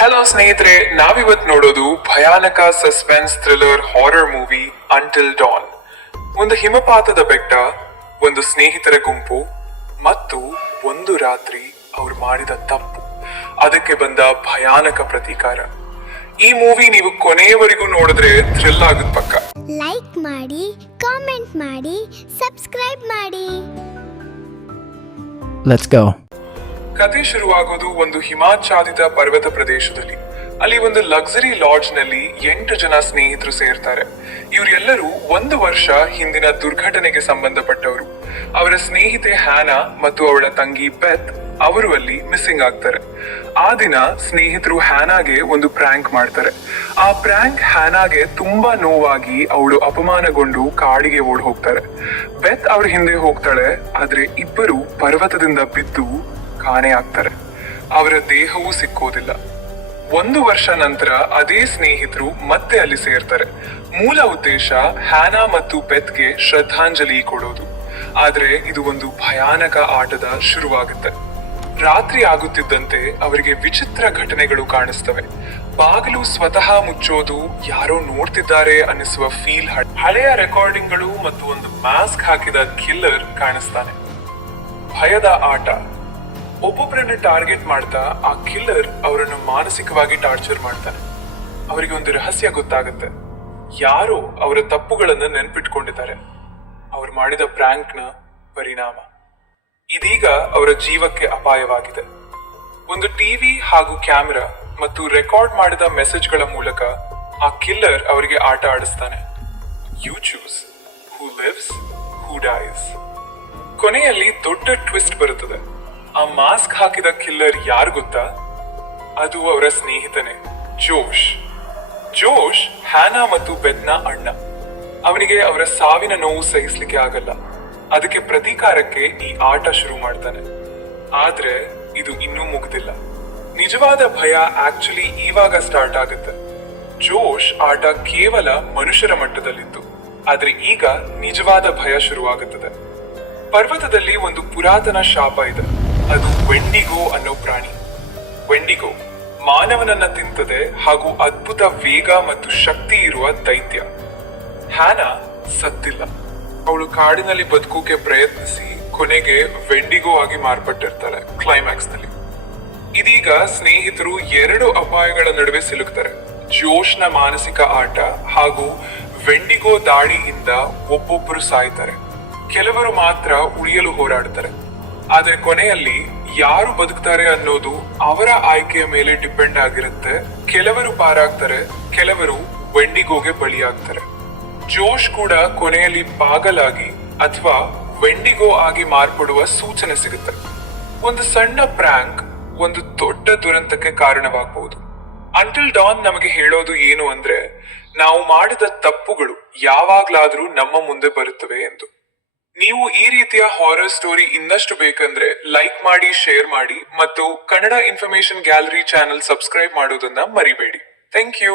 Hello ಸ್ನೇಹಿತರೆ, ನಾವಿವತ್ ನೋಡೋದು ಭಯಾನಕ suspense thriller horror movie until Don. ಒಂದು ಹಿಮಪಾತದ ಬೆಟ್ಟ, ಒಂದು ಸ್ನೇಹಿತರ ಗುಂಪು ಮತ್ತು ಒಂದು ರಾತ್ರಿ ಅವ್ರು ಮಾಡಿದ ತಪ್ಪು, ಅದಕ್ಕೆ ಬಂದ ಭಯಾನಕ ಪ್ರತೀಕಾರ. ಈ ಮೂವಿ ನೀವು ಕೊನೆಯವರೆಗೂ ನೋಡಿದ್ರೆ ಥ್ರಿಲ್ ಆಗುತ್ತೆ ಪಕ್ಕ. ಲೈಕ್ ಮಾಡಿ, ಕಾಮೆಂಟ್ ಮಾಡಿ, ಸಬ್ಸ್ಕ್ರೈಬ್ ಮಾಡಿ. Let's go. ಕತೆ ಶುರುವಾಗೋದು ಒಂದು ಹಿಮಾಚ್ಛಾದಿತ ಪರ್ವತ ಪ್ರದೇಶದಲ್ಲಿ. ಅಲ್ಲಿ ಒಂದು ಲಕ್ಸರಿ ಲಾಡ್ಜ್ ನಲ್ಲಿ 8 ಜನ ಸ್ನೇಹಿತರು ಸೇರ್ತಾರೆ. ಇವರೆಲ್ಲರೂ 1 ವರ್ಷ ಹಿಂದಿನ ದುರ್ಘಟನೆಗೆ ಸಂಬಂಧಪಟ್ಟವರು. ಅವರ ಸ್ನೇಹಿತೆ ಹ್ಯಾನಾ ಮತ್ತು ಅವಳ ತಂಗಿ ಬೆತ್ ಅವರು ಅಲ್ಲಿ ಮಿಸ್ಸಿಂಗ್ ಆಗ್ತಾರೆ. ಆ ದಿನ ಸ್ನೇಹಿತರು ಹ್ಯಾನಾಗೆ ಒಂದು ಪ್ರ್ಯಾಂಕ್ ಮಾಡ್ತಾರೆ. ಆ ಪ್ರ್ಯಾಂಕ್ ಹ್ಯಾನಾಗೆ ತುಂಬಾ ನೋವಾಗಿ ಅವಳು ಅಪಮಾನಗೊಂಡು ಕಾಡಿಗೆ ಓಡ್ ಹೋಗ್ತಾರೆ. ಬೆತ್ ಅವ್ರ ಹಿಂದೆ ಹೋಗ್ತಾಳೆ, ಆದ್ರೆ ಇಬ್ಬರು ಪರ್ವತದಿಂದ ಬಿದ್ದು ಕಾಣೆ ಆಗ್ತಾರೆ. ಅವರ ದೇಹವೂ ಸಿಕ್ಕೋದಿಲ್ಲ. 1 ವರ್ಷ ನಂತರ ಅದೇ ಸ್ನೇಹಿತರು ಮತ್ತೆ ಅಲ್ಲಿ ಸೇರ್ತಾರೆ. ಮೂಲ ಉದ್ದೇಶ ಹ್ಯಾನಾ ಮತ್ತು ಬೆತ್ಗೆ ಶ್ರದ್ಧಾಂಜಲಿ ಕೊಡೋದು. ಆದ್ರೆ ಇದು ಒಂದು ಭಯಾನಕ ಆಟದ ಶುರುವಾಗುತ್ತೆ. ರಾತ್ರಿ ಆಗುತ್ತಿದ್ದಂತೆ ಅವರಿಗೆ ವಿಚಿತ್ರ ಘಟನೆಗಳು ಕಾಣಿಸ್ತವೆ. ಬಾಗಿಲು ಸ್ವತಃ ಮುಚ್ಚೋದು, ಯಾರೋ ನೋಡ್ತಿದ್ದಾರೆ ಅನ್ನಿಸುವ ಫೀಲ್, ಹಳೆಯ ರೆಕಾರ್ಡಿಂಗ್ಗಳು ಮತ್ತು ಒಂದು ಮಾಸ್ಕ್ ಹಾಕಿದ ಕಿಲ್ಲರ್ ಕಾಣಿಸ್ತಾನೆ. ಭಯದ ಆಟ. ಒಬ್ಬೊಬ್ಬರನ್ನ ಟಾರ್ಗೆಟ್ ಮಾಡ್ತಾ ಆ ಕಿಲ್ಲರ್ ಅವರನ್ನು ಮಾನಸಿಕವಾಗಿ ಟಾರ್ಚರ್ ಮಾಡ್ತಾನೆ. ಅವರಿಗೆ ಒಂದು ರಹಸ್ಯ ಗೊತ್ತಾಗುತ್ತೆ. ಯಾರೋ ಅವರ ತಪ್ಪುಗಳನ್ನು ನೆನ್ಪಿಟ್ಕೊಂಡಿದ್ದಾರೆ. ಅವ್ರು ಮಾಡಿದ ಪ್ರ್ಯಾಂಕ್ನ ಪರಿಣಾಮ ಇದೀಗ ಅವರ ಜೀವಕ್ಕೆ ಅಪಾಯವಾಗಿದೆ. ಒಂದು ಟಿವಿ ಹಾಗೂ ಕ್ಯಾಮೆರಾ ಮತ್ತು ರೆಕಾರ್ಡ್ ಮಾಡಿದ ಮೆಸೇಜ್ಗಳ ಮೂಲಕ ಆ ಕಿಲ್ಲರ್ ಅವರಿಗೆ ಆಟ ಆಡಿಸ್ತಾನೆ. You choose who lives, who dies. ಕೊನೆಯಲ್ಲಿ ದೊಡ್ಡ ಟ್ವಿಸ್ಟ್ ಬರುತ್ತದೆ. ಆ ಮಾಸ್ಕ್ ಹಾಕಿದ ಕಿಲ್ಲರ್ ಯಾರು ಗೊತ್ತಾ? ಅದು ಅವರ ಸ್ನೇಹಿತನೇ, ಜೋಶ್. ಜೋಶ್ ಹ್ಯಾನಾ ಮತ್ತು ಬೆತ್ನ ಅಣ್ಣ. ಅವನಿಗೆ ಅವರ ಸಾವಿನ ನೋವು ಸಹಿಸ್ಲಿಕ್ಕೆ ಆಗಲ್ಲ. ಅದಕ್ಕೆ ಪ್ರತೀಕಾರಕ್ಕೆ ಈ ಆಟ ಶುರು ಮಾಡ್ತಾನೆ. ಆದ್ರೆ ಇದು ಇನ್ನೂ ಮುಗ್ದಿಲ್ಲ. ನಿಜವಾದ ಭಯ ಆಕ್ಚುಲಿ ಇವಾಗ ಸ್ಟಾರ್ಟ್ ಆಗುತ್ತೆ. ಜೋಶ್ ಆಟ ಕೇವಲ ಮನುಷ್ಯರ ಮಟ್ಟದಲ್ಲಿತ್ತು, ಆದ್ರೆ ಈಗ ನಿಜವಾದ ಭಯ ಶುರುವಾಗುತ್ತದೆ. ಪರ್ವತದಲ್ಲಿ ಒಂದು ಪುರಾತನ ಶಾಪ ಇದೆ. ಅದು ವೆಂಡಿಗೋ ಅನ್ನೋ ಪ್ರಾಣಿ. ವೆಂಡಿಗೋ ಮಾನವನನ್ನ ತಿಂತದೆ ಹಾಗೂ ಅದ್ಭುತ ವೇಗ ಮತ್ತು ಶಕ್ತಿ ಇರುವ ದೈತ್ಯ. ಹ್ಯಾನಾ ಸತ್ತಿಲ್ಲ. ಅವಳು ಕಾಡಿನಲ್ಲಿ ಬದುಕೋಕೆ ಪ್ರಯತ್ನಿಸಿ ಕೊನೆಗೆ ವೆಂಡಿಗೋ ಆಗಿ ಮಾರ್ಪಟ್ಟಿರ್ತಾಳೆ ಕ್ಲೈಮ್ಯಾಕ್ಸ್ ನಲ್ಲಿ. ಇದೀಗ ಸ್ನೇಹಿತರು 2 ಅಪಾಯಗಳ ನಡುವೆ ಸಿಲುಕ್ತಾರೆ. ಜೋಶ್ನ ಮಾನಸಿಕ ಆಟ ಹಾಗೂ ವೆಂಡಿಗೋ ದಾಳಿಯಿಂದ ಒಬ್ಬೊಬ್ಬರು ಸಾಯ್ತಾರೆ. ಕೆಲವರು ಮಾತ್ರ ಉಳಿಯಲು ಹೋರಾಡ್ತಾರೆ. ಆದ್ರೆ ಕೊನೆಯಲ್ಲಿ ಯಾರು ಬದುಕ್ತಾರೆ ಅನ್ನೋದು ಅವರ ಆಯ್ಕೆಯ ಮೇಲೆ ಡಿಪೆಂಡ್ ಆಗಿರುತ್ತೆ. ಕೆಲವರು ಪಾರಾಗ್ತಾರೆ, ಕೆಲವರು ವೆಂಡಿಗೋಗೆ ಬಲಿಯಾಗ್ತಾರೆ. ಜೋಶ್ ಕೂಡ ಕೊನೆಯಲ್ಲಿ ಪಾಗಲಾಗಿ ಅಥವಾ ವೆಂಡಿಗೋ ಆಗಿ ಮಾರ್ಪಡುವ ಸೂಚನೆ ಸಿಗುತ್ತೆ. ಒಂದು ಸಣ್ಣ ಪ್ರ್ಯಾಂಕ್ ಒಂದು ದೊಡ್ಡ ದುರಂತಕ್ಕೆ ಕಾರಣವಾಗಬಹುದು. ಅಂಟಿಲ್ ಡಾನ್ ನಮಗೆ ಹೇಳೋದು ಏನು ಅಂದ್ರೆ, ನಾವು ಮಾಡಿದ ತಪ್ಪುಗಳು ಯಾವಾಗ್ಲಾದ್ರೂ ನಮ್ಮ ಮುಂದೆ ಬರುತ್ತವೆ ಎಂದು. ನೀವು ಈ ರೀತಿಯ ಹಾರರ್ ಸ್ಟೋರಿ ಇನ್ನಷ್ಟು ಬೇಕಂದ್ರೆ ಲೈಕ್ ಮಾಡಿ, ಶೇರ್ ಮಾಡಿ ಮತ್ತು Kannada information gallery channel subscribe ಮಾಡೋದನ್ನ ಮರಿಬೇಡಿ. Thank you.